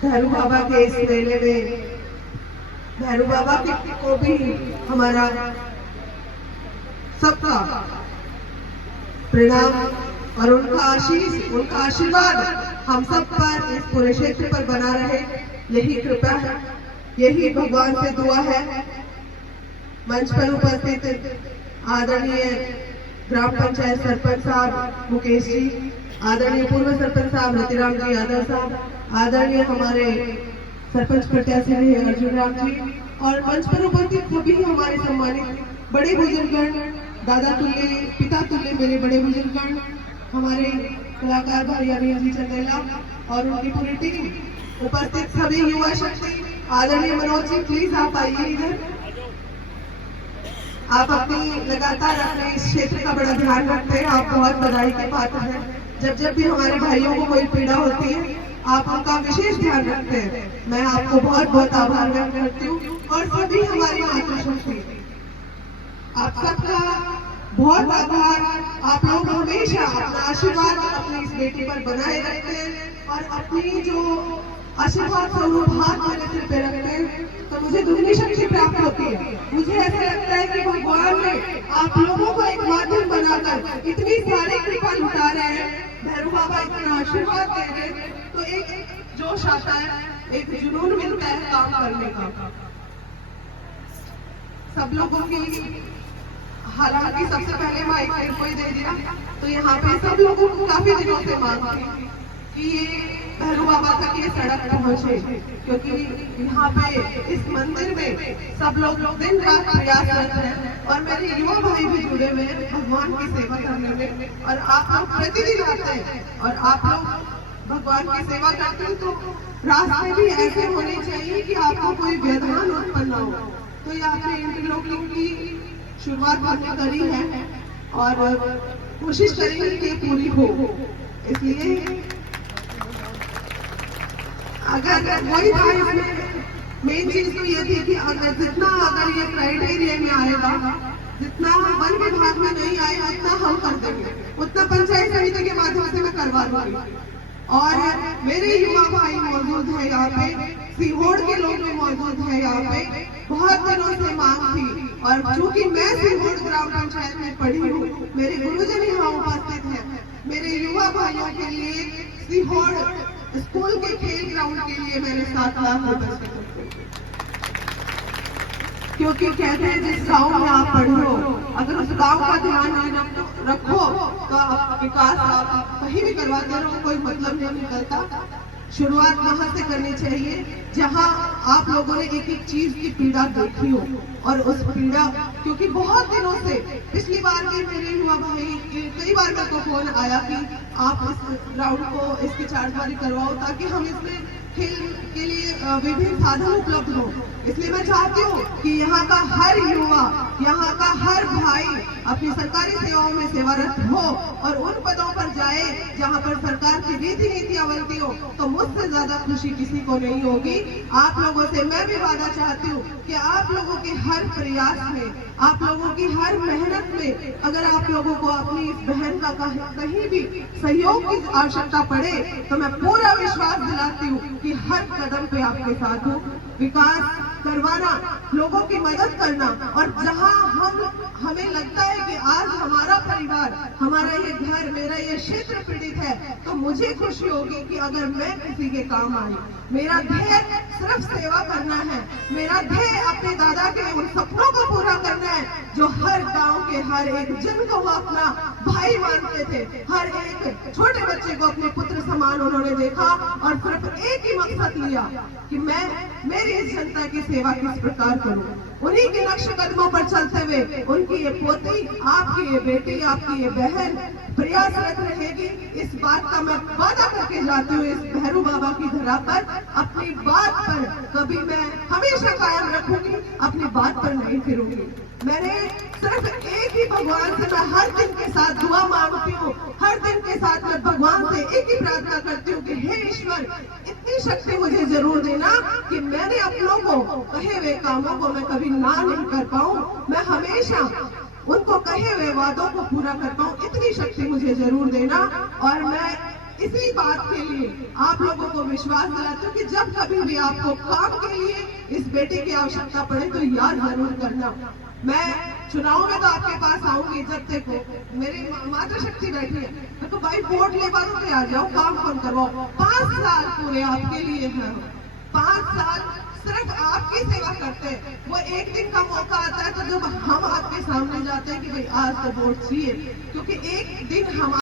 भैरू बाबा के इस मेले में भैरू बाबा को भी हमारा सबका प्रणाम और उनका आशीष, उनका आशीर्वाद हम सब पर, इस पूरे क्षेत्र पर बना रहे, यही कृपा है, यही भगवान से दुआ है। मंच पर उपस्थित आदरणीय ग्राम पंचायत सरपंच साहब मुकेश जी, आदरणीय पूर्व सरपंच साहब रतिराम जी यादव साहब, आदरणीय हमारे सरपंच प्रत्याशी रहे अर्जुन राम जी, और मंच पर उपस्थित सभी हमारे सम्मानित बड़े बुजुर्गगण, दादा तुल्य, पिता तुल्य मेरे बड़े बुजुर्गगण, हमारे कलाकार भाई अनिल जी चंदेला और उनकी पूरी टीम, उपस्थित सभी युवा शक्ति, आदरणीय मनोज जी प्लीज आप आइए इधर। आप अपनी लगातार अपने इस क्षेत्र का बड़ा ध्यान रखते हैं, आप बहुत बधाई के पात्र हैं। जब भी हमारे भाइयों को कोई पीड़ा होती है आप उनका विशेष ध्यान रखते हैं। मैं आपको बहुत बहुत आभार व्यक्त करती हूँ और सभी हमारी मातृशक्ति, आप सबका बहुत आभार। आप लोग हमेशा अपना आशीर्वाद अपनी इस बेटी पर बनाए रखते हैं और अपनी जो आशीर्वाद स्वरूप हाथ मेरे सिर पे रखते हैं, तो मुझे दुगनी शक्ति प्राप्त होती है। मुझे ऐसा लगता है कि भगवान ने आप लोगों को एक माध्यम बनाकर इतनी सारी कृपा लुटा रहे हैं, भैरू बाबा इतना आशीर्वाद दे रहे हैं, तो एक जोश आता है, एक जुनून मिलता है काम करने का। सब लोगों की, हालांकि सबसे पहले माइक को ही दे दिया, तो यहाँ पे सब लोगों को काफी दिनों से मांग थी कि ये भैरू बाबा तक ये सड़क पहुंचे, क्योंकि यहाँ पे इस मंदिर में सब लोग दिन रात प्रयासरत हैं और मेरे युवा भाई भी जुड़े हुए हैं भगवान की सेवा करने में, और आप लोग प्रतिदिन आते हैं और आप लोग भगवान की सेवा करते हैं, तो रास्ते भी ऐसे होने चाहिए कि आपको कोई व्यवधान उत्पन्न न हो। तो ये आपने इंटरलॉकिंग की शुरुआत हमने करी है और कोशिश करेंगे कि पूरी हो। इसलिए अगर वही था, इसमें मेन चीज तो ये थी कि अगर ये क्राइटेरिया में आएगा, जितना वन विभाग में नहीं आए उतना हम कर देंगे, उतना पंचायत समिति के माध्यम से मैं करवा दूंगी। और मेरे युवा भाई मौजूद है यहाँ पे, सीहोर के लोग भी मौजूद है यहाँ पे, बहुत दिनों से मांग थी, और चूंकि मैं सीहोर ग्राम पंचायत में पढ़ी हूँ, मेरे गुरुजन यहाँ उपस्थित हैं, मेरे युवा भाइयों के लिए सीहोर स्कूल के खेल ग्राउंड के लिए मैंने 7 लाख रुपए, क्योंकि कहते हैं जिस गांव में आप पढ़ हो, अगर उस गांव का ध्यान नहीं रखो तो आप विकास आप कहीं भी करवाते रहो, कोई मतलब नहीं निकलता। शुरुआत वहां से करनी चाहिए जहां आप लोगों ने एक एक चीज की पीड़ा देखी हो, और उस पीड़ा, क्योंकि बहुत दिनों से, पिछली बार भी मेरे युवा भाई कई बार मेरे को फोन आया कि आप इस ग्राउंड को इसकी चारदीवारी करवाओ ताकि हम इसमें खेल के लिए विभिन्न साधन उपलब्ध हो। इसलिए मैं चाहती हूँ कि यहाँ का हर युवा, यहाँ का हर भाई अपनी सरकारी सेवाओं में सेवारत हो और उन पदों पर जाए जहाँ पर सरकार की रीति नीतियां बनती हो, तो मुझसे ज्यादा खुशी किसी को नहीं होगी। आप लोगों से मैं भी वादा चाहती हूँ कि आप लोगों के हर प्रयास में, आप लोगों की हर मेहनत में, अगर आप लोगों को अपनी इस बहन का कहीं भी सहयोग की आवश्यकता पड़े, तो मैं पूरा विश्वास दिलाती हूँ कि हर कदम पे आपके साथ हूँ। विकास करवाना, लोगों की मदद करना, और जहां हमें लगता है कि आज हमारा परिवार, हमारा ये घर, मेरा ये क्षेत्र पीड़ित है, तो मुझे खुशी होगी कि अगर मैं किसी के काम आई। मेरा ध्येय सिर्फ सेवा करना है, मेरा ध्येय अपने दादा के उन सपनों को पूरा करना है जो हर गांव के हर एक जन को वो अपना भाई मानते थे, हर एक छोटे बच्चे को अपने पुत्र समान उन्होंने देखा और सिर्फ एक ही मकसद लिया कि मैं मेरी इस जनता की सेवा किस प्रकार करूं। उन्हीं के नक्श कदमों पर चलते हुए उनकी ये पोती, आपकी ये बेटी, आपकी ये बहन प्रयासरत रहेगी। इस बात का मैं वादा करके जाती हूँ, इस भैरू बाबा की धरा पर अपनी बात पर कभी मैं हमेशा कायम रखूंगी, अपनी बात पर नहीं फिरूंगी। मैंने सिर्फ एक ही भगवान से मैं हर दिन के साथ दुआ मांगती हूँ, हर दिन के साथ मैं भगवान से एक ही प्रार्थना करती हूँ कि हे ईश्वर, इतनी शक्ति मुझे जरूर देना कि मैंने अपनों को कहे हुए कामों को मैं कभी ना नहीं कर पाऊँ, मैं हमेशा उनको कहे हुए वादों को पूरा कर पाऊँ, इतनी शक्ति मुझे जरूर देना। और मैं इसी बात के लिए आप लोगों को विश्वास दिलाती हूँ कि जब कभी भी आपको काम के लिए इस बेटी की आवश्यकता पड़े तो याद जरूर करना। मैं चुनाव में तो आपके पास आऊंगी, जब तक मेरी मातृशक्ति बैठी है, मैं तो भाई वोट ले बारों पे आ जाओ, काम कौन करवाओ। 5 साल पूरे आपके लिए हैं, 5 साल सिर्फ आपकी सेवा करते हैं। वो एक दिन का मौका आता है तो जब हम आपके सामने जाते हैं कि भाई आज तो वोट चाहिए, क्योंकि एक दिन हम